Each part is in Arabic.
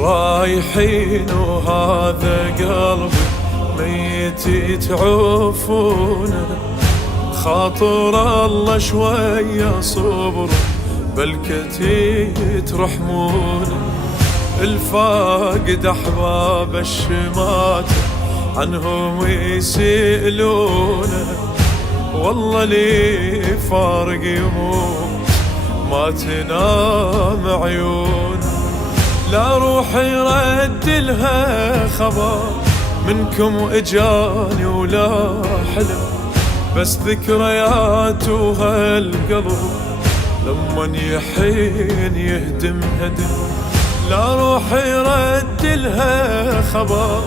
رايحين وهذا قلبي ميت يتعوفونه، خاطر الله شوية صبر بالكتي ترحمونه. الفاقد أحباب الشمات عنهم يسألونه، والله لي فارق يموت ما تنام عيونه. لا روحي رد لها خبر منكم اجاني ولا حلم، بس ذكريات وهالقلب لمن يحين يهدم هدم. لا روحي رد لها خبر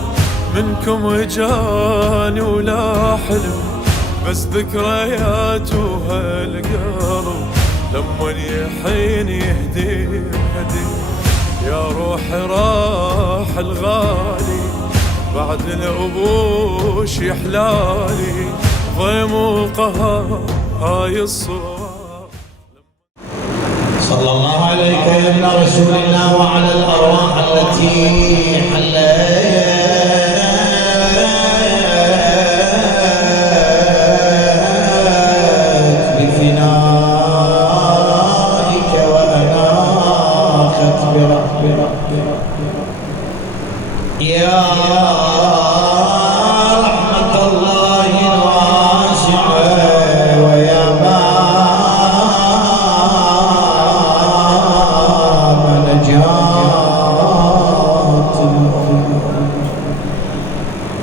منكم اجاني ولا حلم، بس ذكريات وهالقلب لمن يحين يهدم هدم. يا روحي راح الغالي بعد الأبوش يحلالي، ضيم وقهر هاي الصور. صلى الله عليك يا ابن رسول الله وعلى الأرواح التي حلت بفنائك وأناخت برحمتك يا رحمة الله الواسعة ويا باب نجاة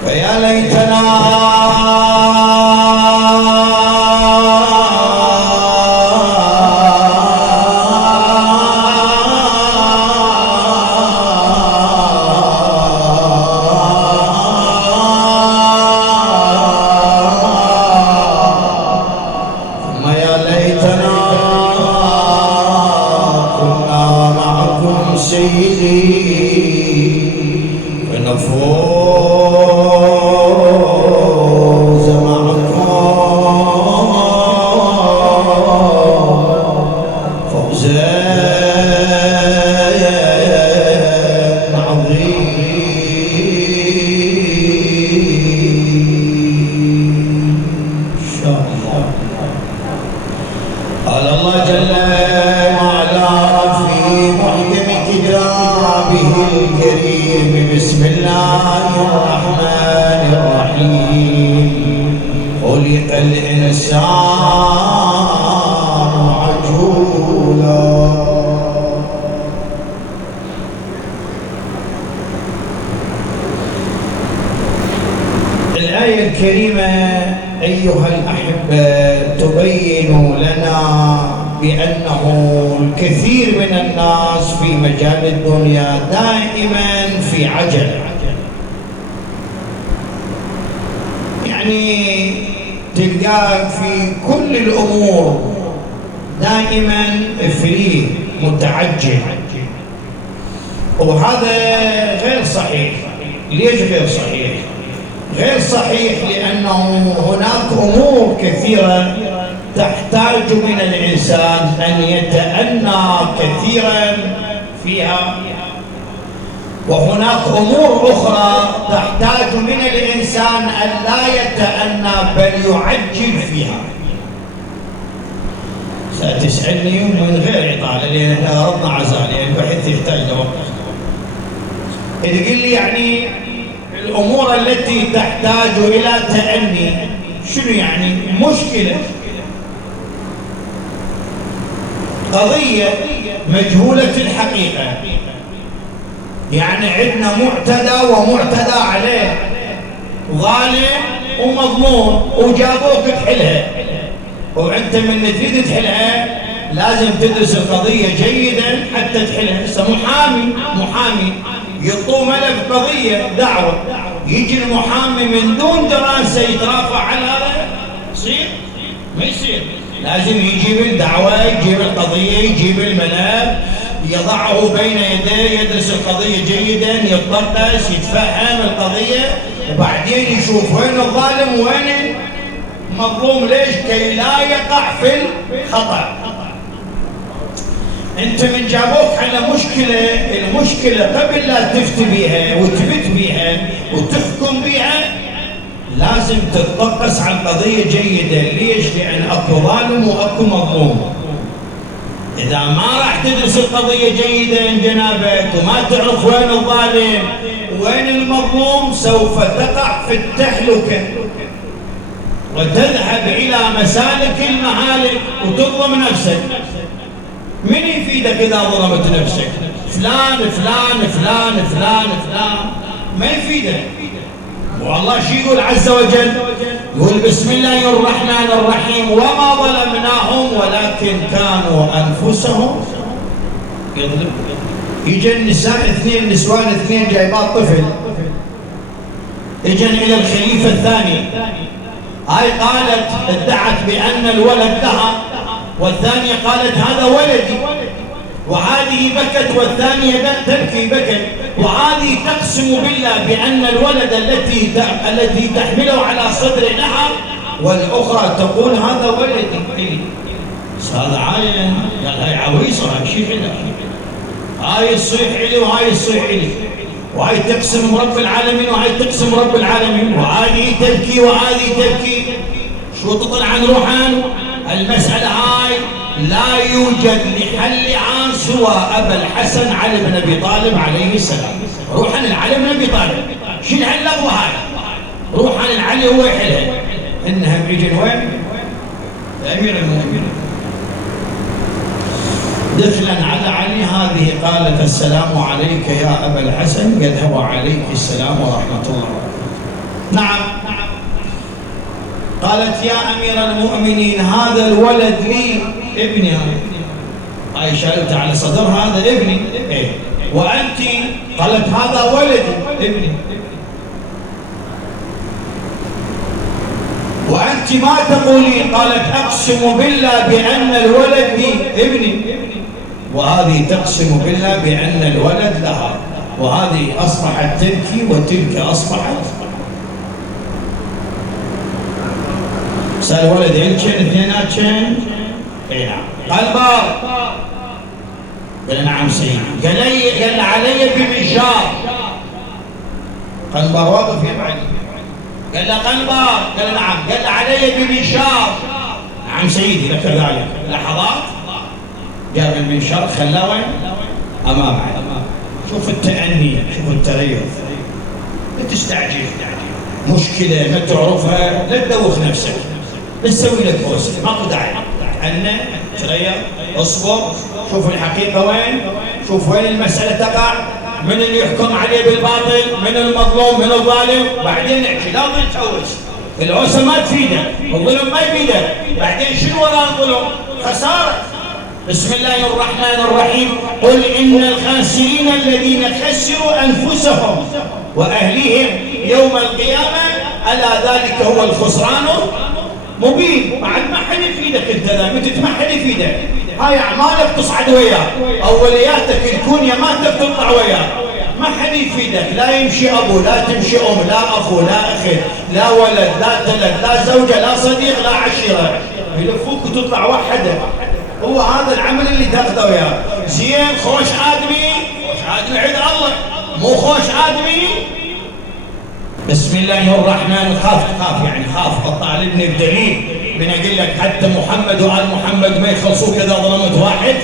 فيا ليتنا فنفوز معكم فوزا عظيما إن شاء الله. قال الله جل وعلا في محكم كتابه الكريم: بسم الله الرحمن الرحيم. خلق الإنسان عجولا. الآية الكريمة أيها الأحبة تبين لنا بأنه الكثير من الناس في مجال الدنيا دائما في عجلة، يعني تلقاه في كل الأمور دائما فري متعجل، وهذا غير صحيح. ليش غير صحيح؟ غير صحيح لأنه هناك أمور كثيرة تحتاج من الإنسان أن يتأنى كثيرا فيها، وهناك أمور أخرى تحتاج من الإنسان أن لا يتأنى بل يعجل فيها. ستسألني من غير إطالة لأن احنا أردنا عزاء، لأن البحث يحتاج لوقت. تقول لي يعني الأمور التي تحتاج إلى تأني شنو يعني؟ مشكلة، قضية مجهولة الحقيقة، يعني عندنا معتدى ومعتدى عليه، ظالم ومظلوم، وجابوك تحلها، وأنت من تريد تحلها لازم تدرس القضية جيدا حتى تحلها. هسه محامي يطو ملف قضية دعوة، يجي المحامي من دون دراسة يترافع على هذا، يصير؟ ما يصير. لازم يجيب الدعوة، يجيب القضية، يجيب الملف، يضعه بين يديه، يدرس القضية جيدا، يتطرس، يتفهم القضية، وبعدين يشوف وين الظالم وين المظلوم. ليش؟ كي لا يقع في الخطأ. انت من جابوك على مشكلة، المشكلة قبل لا تفتي بيها وتبت بيها وتحكم بيها لازم تتطقس على القضية جيدة. ليش؟ لأن أكو ظالم وأكو مظلوم. إذا ما راح تدرس القضية جيدة من جنابك وما تعرف وين الظالم وين المظلوم سوف تقع في التهلكة وتذهب إلى مسالك المهالك وتظلم نفسك. من يفيدك إذا ظلمت نفسك؟ فلان فلان فلان فلان فلان ما يفيدك. والله شو يقول عز وجل؟ يقول بسم الله الرحمن الرحيم وما ظلمناهم ولكن كانوا أنفسهم يظلمون. يجي النساء اثنين، نسوان اثنين جايبات طفل، اجن إلى الخليفة الثاني. هاي قالت ادعت بأن الولد لها، والثانية قالت هذا ولدي، وهذه بكت والثانية تبكي بكت، وهذه تقسم بالله بأن الولد التي تحمله على صدر لها، والأخرى تقول هذا ولدي. هذا عاين قال هاي عويصة، هاي شيء غير، هاي تصيح إلي وهاي تصيح إلي، وهاي تقسم رب العالمين وهاي تقسم رب العالمين، وهذه تبكي وهذه تبكي. شو تطلع عن روحان؟ المسألة هاي لا يوجد لحل عام سوى أبا الحسن علي بن أبي طالب عليه السلام. روحان العلي بن أبي طالب، شو هاللغوة هاي؟ روحان العلي هو يحلها. إنها بيجن وين؟ أمير المؤمنين. دخلا على علي هذه قالت السلام عليك يا أبا الحسن، قال وعليك السلام ورحمة الله وبركاته. نعم. قالت يا أمير المؤمنين هذا الولد لي ابني. هاي شالته على صدر هذا ابني. إيه. وأنت؟ قالت هذا ولدي ابني. وأنت ما تقولين؟ قالت أقسم بالله بأن الولد لي ابني، وهذه تقسم بالله بأن الولد لها، وهذه أصبحت تبكي وتلك أصبحت. سأل ولد عندكن اثنيناتكن؟ اي نعم. قال بار؟ قال نعم سيدي. قال علي بمنشار. قنبار واقف يبعد. قال له قنبار؟ قال نعم. قال علي بمنشار. نعم سيدي لك ذلك. لحظات جاب المنشار خلاه وين؟ امام عينه. شوف التأني، شوف التريث. لا تستعجل. مشكلة ما تعرفها لا تدوخ نفسك، بتسوي لك بوست، ماكو داعي. أنا تغير، اصبر، شوف الحقيقة وين، شوف وين المسألة تقع، من اللي يحكم عليه بالباطل، من المظلوم، من الظالم، بعدين نحكي. لا تظل تهوس، العوسة ما تفيدك، الظلم ما يفيدك، بعدين شنو وراء الظلم؟ خسارة. بسم الله الرحمن الرحيم قل إن الخاسرين الذين خسروا أنفسهم وأهليهم يوم القيامة ألا ذلك هو الخسران مبين. بعد ما حد يفيدك انت ذا، متى ما حد يفيدك. هاي اعمالك تصعد وياك، اولياتك الكونية مالتك تطلع وياك، ما حد يفيدك. لا يمشي ابو، لا تمشي ام، لا اخو، لا اخ، لا ولد، لا تلد، لا زوجة، لا صديق، لا عشيرة، يلفوك وتطلع وحده. هو هذا العمل اللي تاخذه وياك. زين خوش ادمي، خوش ادمي عند الله، مو خوش ادمي. بسم الله الرحمن. خاف يعني خاف طالبني بدليل، من اقول لك حتى محمد وآل محمد ما يخلصوك اذا ظلمت واحد.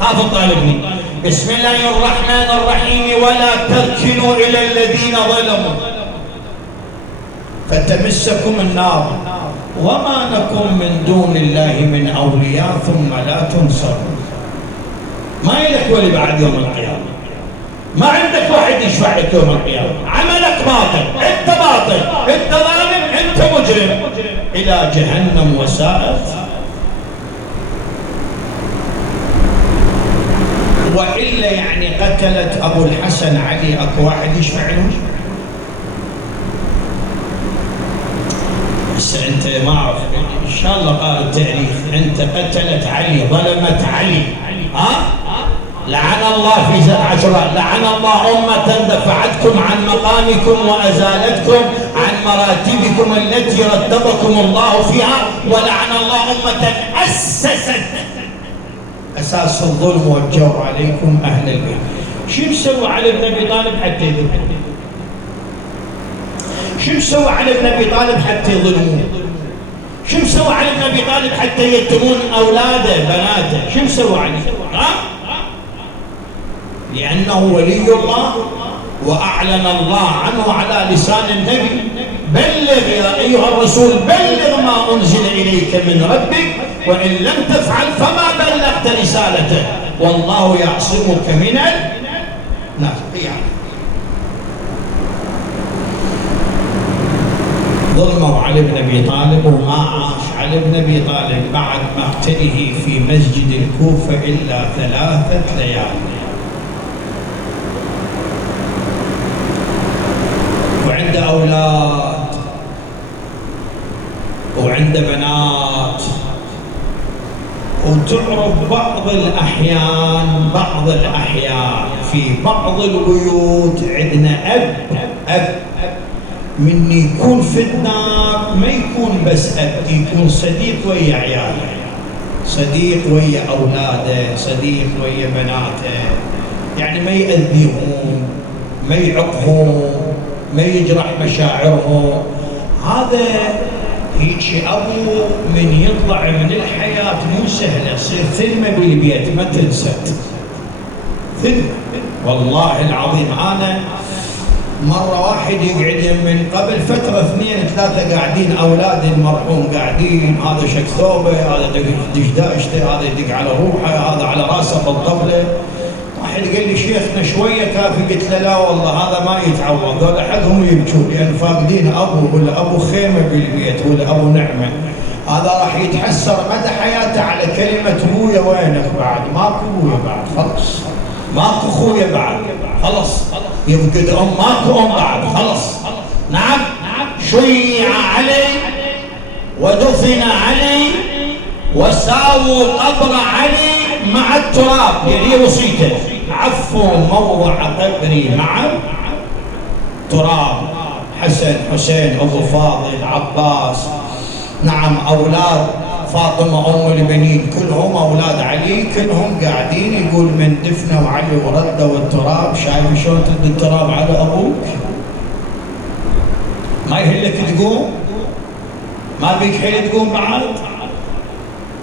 خاف طالبني. بسم الله الرحمن الرحيم ولا تركنوا الى الذين ظلموا فتمسكم النار وما لكم من دون الله من اولياء ثم لا تنصرون. ما لك ولي بعد يوم القيامه، ما عندك واحد يشفع لك يوم القيامة. عملك باطل، انت باطل، انت ظالم، انت مجرم، الى جهنم وساءت. والا يعني قتلت ابو الحسن علي اكو واحد يشفع له؟ بس انت ما اعرف ان شاء الله قال التاريخ انت قتلت علي، ظلمت علي، ها؟ لعن الله في 10 لعن الله أمة دفعتكم عن مقامكم وأزالتكم عن مراتبكم التي رتبكم الله فيها، ولعن الله أمة أساس الظلم والجور عليكم أهل البيت. شو مسوى علي بن أبي طالب حتى يذلون؟ شو مسوى علي بن أبي طالب حتى يظلمون؟ شو مسوى علي بن أبي طالب حتى يتمون أولاده بناته؟ شو مسوى علي؟ لأنه ولي الله وأعلن الله عنه على لسان النبي: بلغ يا أيها الرسول، بلغ ما أنزل إليك من ربك وإن لم تفعل فما بلغت رسالته والله يعصمك من الناس. ظلموا علي بن أبي طالب، وما عاش علي بن أبي طالب بعد مقتله في مسجد الكوفة إلا 3 ليالي. وعنده أولاد وعنده بنات. وتعرف بعض الأحيان في بعض البيوت عندنا أب من يكون في الدار ما يكون بس أب، يكون صديق ويا عياله، صديق ويا أولاده، صديق ويا بناته، يعني ما يأذيهم، ما يعقهم، ما يجرح مشاعرهم. هذا هيك أبو من يطلع من الحياة مو سهلة، يصير ثلمة بالبيت ما تنسد، ثلمة والله العظيم. أنا مرة واحد يقعد من قبل فترة 2 3 قاعدين أولاد المرحوم قاعدين، هذا شك ثوبه، هذا دش داشته، هذا يدق على روحه، هذا على راسه بالطبلة. واحد قال لي: شيخنا شوية كافي. قلت له: لا والله هذا ما يتعوض، ذولا حقهم يبكون لأن فاقدين أبو، ولا أبو خيمة بالبيت، ولا أبو نعمة. هذا راح يتحسر مدى حياته على كلمة أبويا وينك بعد؟ ماكو أبويا بعد، خلص. ماكو أخويا بعد، خلص. يفقد أم، ماكو أم بعد، خلص. نعم. شيع علي ودفن علي وساووا قبر علي مع التراب، يعني وصيته: عفوا موضع قبري مع تراب. حسن، حسين، أبو فاضل، عباس، نعم، أولاد فاطمة أم البنين كلهم أولاد علي، كلهم قاعدين يقول من دفنوا علي وردوا التراب. شايف شلون ترد التراب على أبوك؟ ما يهلك تقوم؟ ما بيك حيل تقوم بعد؟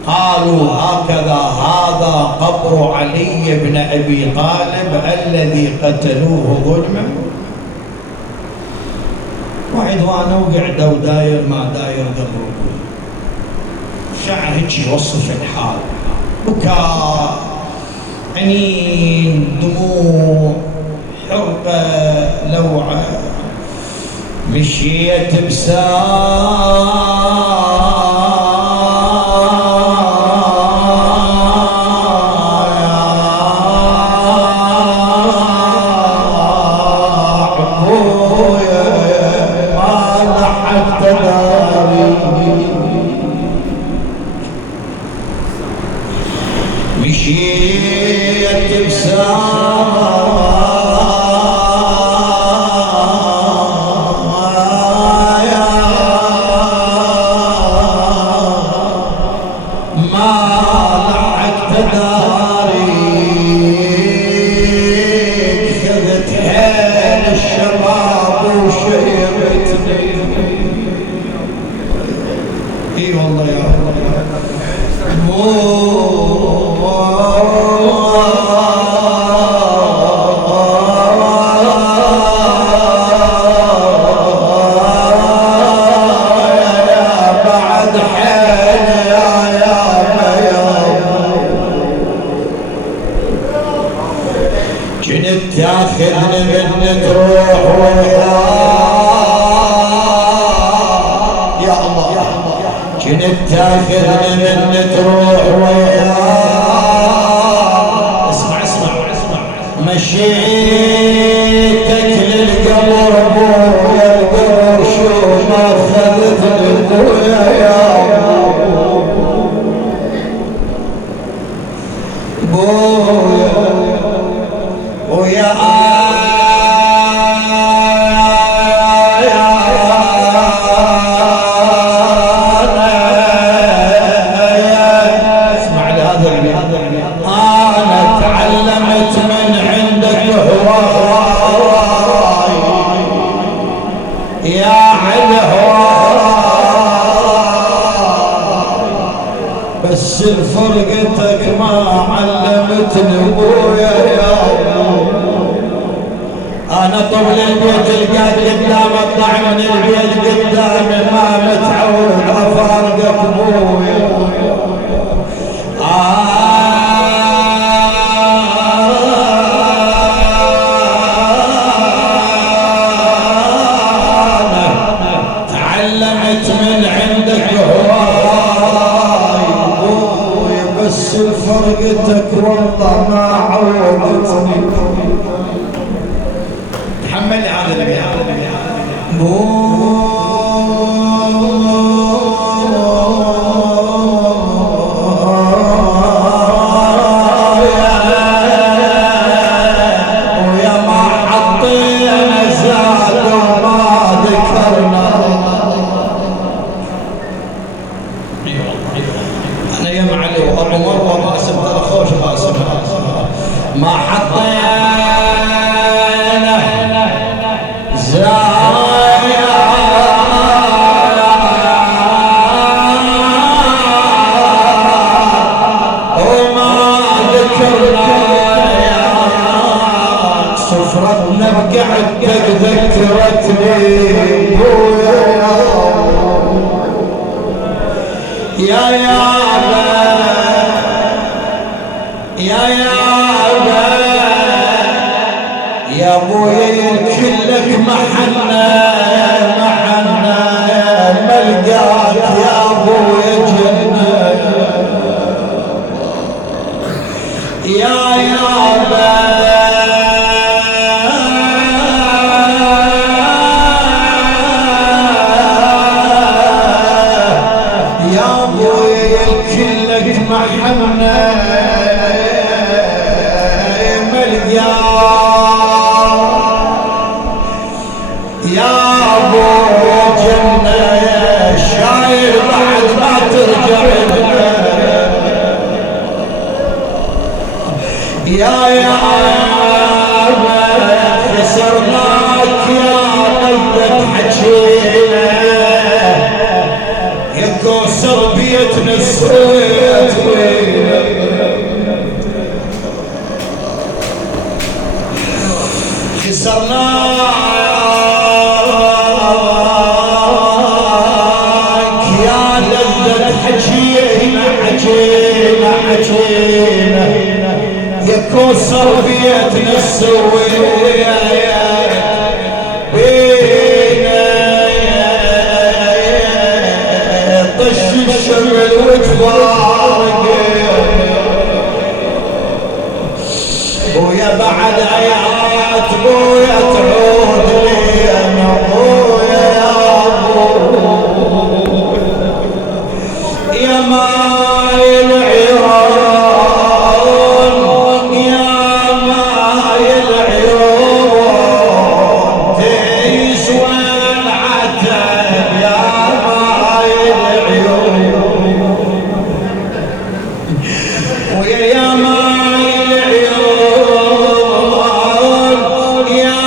قالوا هكذا: هذا قبر علي بن أبي طالب الذي قتلوه ظلما. واحد وانا وقعدوا داير ما داير قبره، شعر هيك يوصف الحال: بكاء، عينين، دموع، حرقة، لوعة. مشيت وانا طول البيت القاك قدام اطلع من البيت قدامي ما متعود افارقك ابويا. تعلمت من عندك هواي ابويا بس فرقتك والله ما عودتني. تحمل هذا البيان ويا ما حطينا زاد وما ذكرنا. انا يا معلي وابو مروه باسم ترى خوش باسم ما حطينا سفرتنا بقعدتك ذكرتني يا يابا يا يابا يا ابويا كلك محنة محنة ملقاك يا ابويا جنة يا يابا يا ابويا كلك محنة يا ابو جنة شاير بعد ما ترجع لنا يا خسرناك يا قلبك حجينا يا كوثر بيتنا السويت خسرناك يا لذة حجينا حجينا حجينا يا كوثر بيتنا السوية بينا طش الشمل وتفارق ويا بعد آيات بويا تعود لي انا بويا يا ابو يا ماي العيون يا ماي العيون تسوى العتب يا ماي العيون ويا ماي العيون يا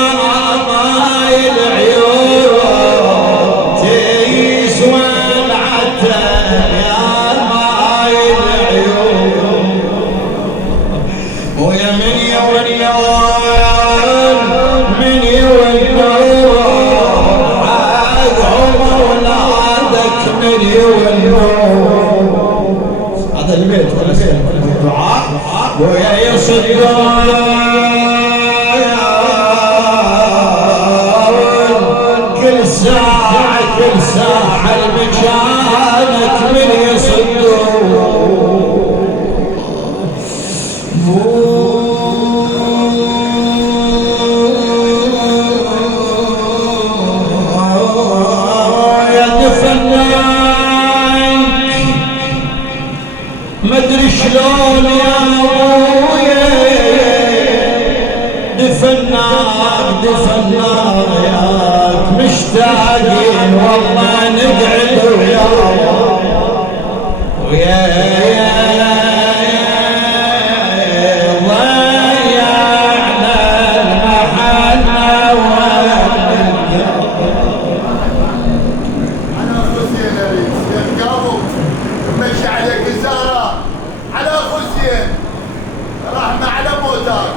ماي العيون تسوى العتب يا ماي العيون ويا من يونيون من يونيون عادهم اولادك من يونيون. هذا البيت ولا سير الدعاء ويا يصدقون كل ساعة المكانك من يصدقون يا دفناك مدري شلون يا ابويا دفناك ياك مشتاقين والله نقعد وياك ضيعنا المحنة أنا حسين قابو مشي عليك زارة على حسين رحمة على موتك.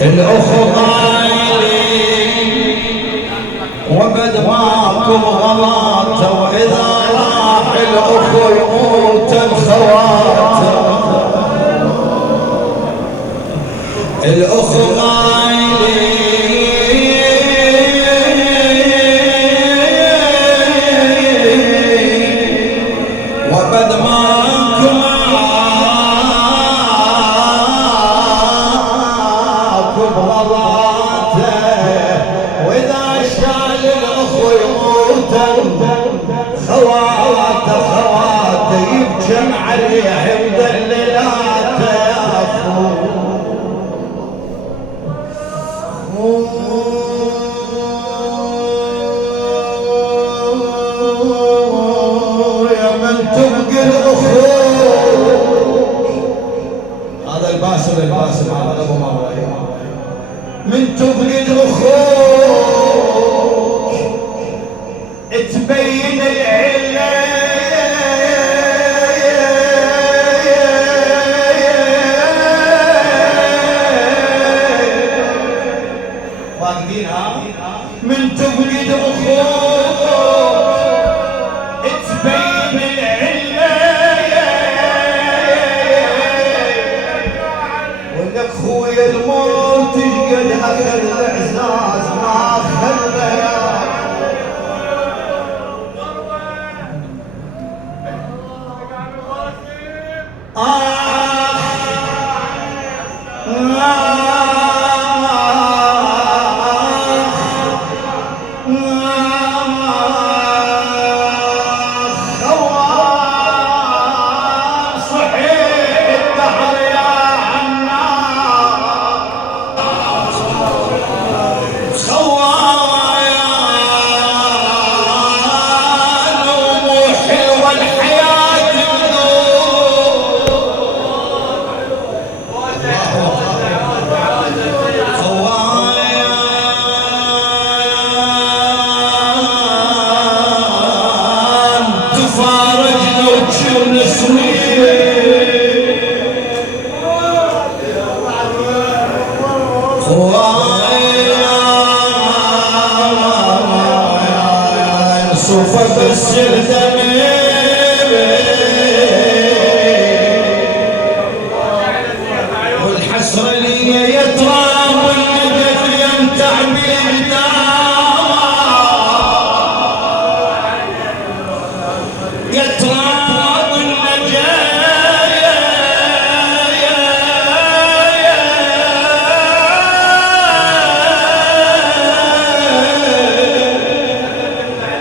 الأخو غايلي وبد ماكم غلاته، وإذا راح الأخو يموت الخواته. الأخو غايلي وبد ماكم بغضاته، وإذا شال الأخو يموت خواته خواته، يبجم عليه مدللاته يا أخو. يا من تبقي الأخو، هذا الباسل هذا أبو مروان، من تبقي الأخوك تبين العلة، فاقدينها. من تبقي الأخوك تبين العلة، ولك خويا الموت قد أخذ الإعزاز ما خلى. صوفك السردم والحسرة لي يتراب والنجف يمتع بالدار، يتراب النجايا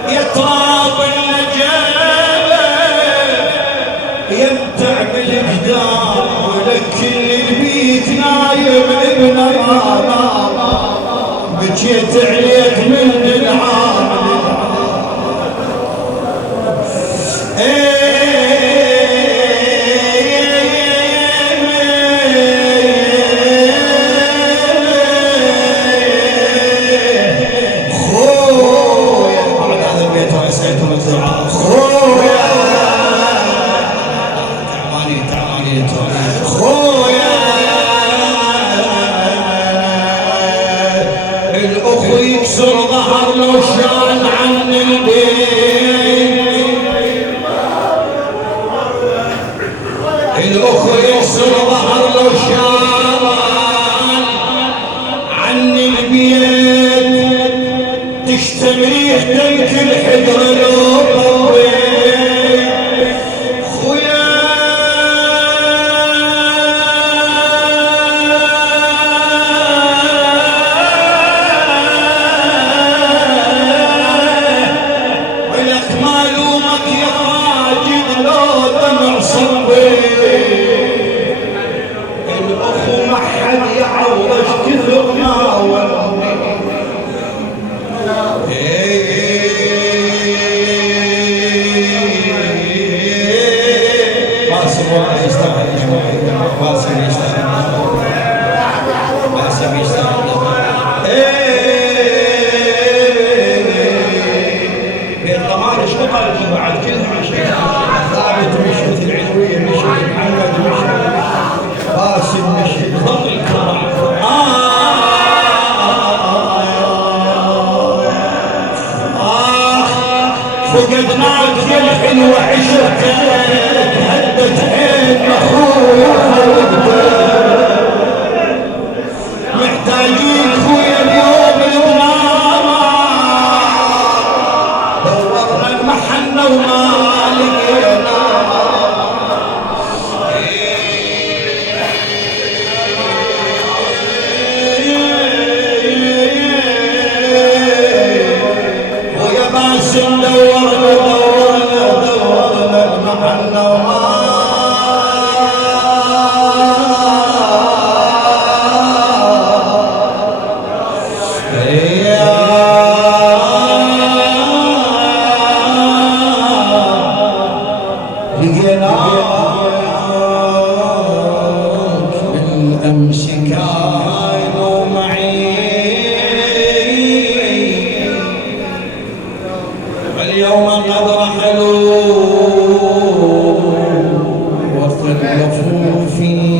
يتراب النجايا يمتع بالجدار، ولك اللي بيك نايم ابن ماما بجيت عليك من العام. خويا بعد هذا البيت واسالكم الدعاء، خويا تعبانين خويا الاخو يكسر ظهر لو شال عن البيت، الاخو يكسر ظهر لو شال عن البيت، تشتمي يهدمك الحجر لو طويت. خويا لقيناك يا الحلوة عشرتك هدت عين اخويا محتاجين خويا اليوم بنار دورنا المحنة وما لقينا ويا باسم دورنا المحنة وما بالأمس كانوا معي واليوم قد رحلوا وخلفوا في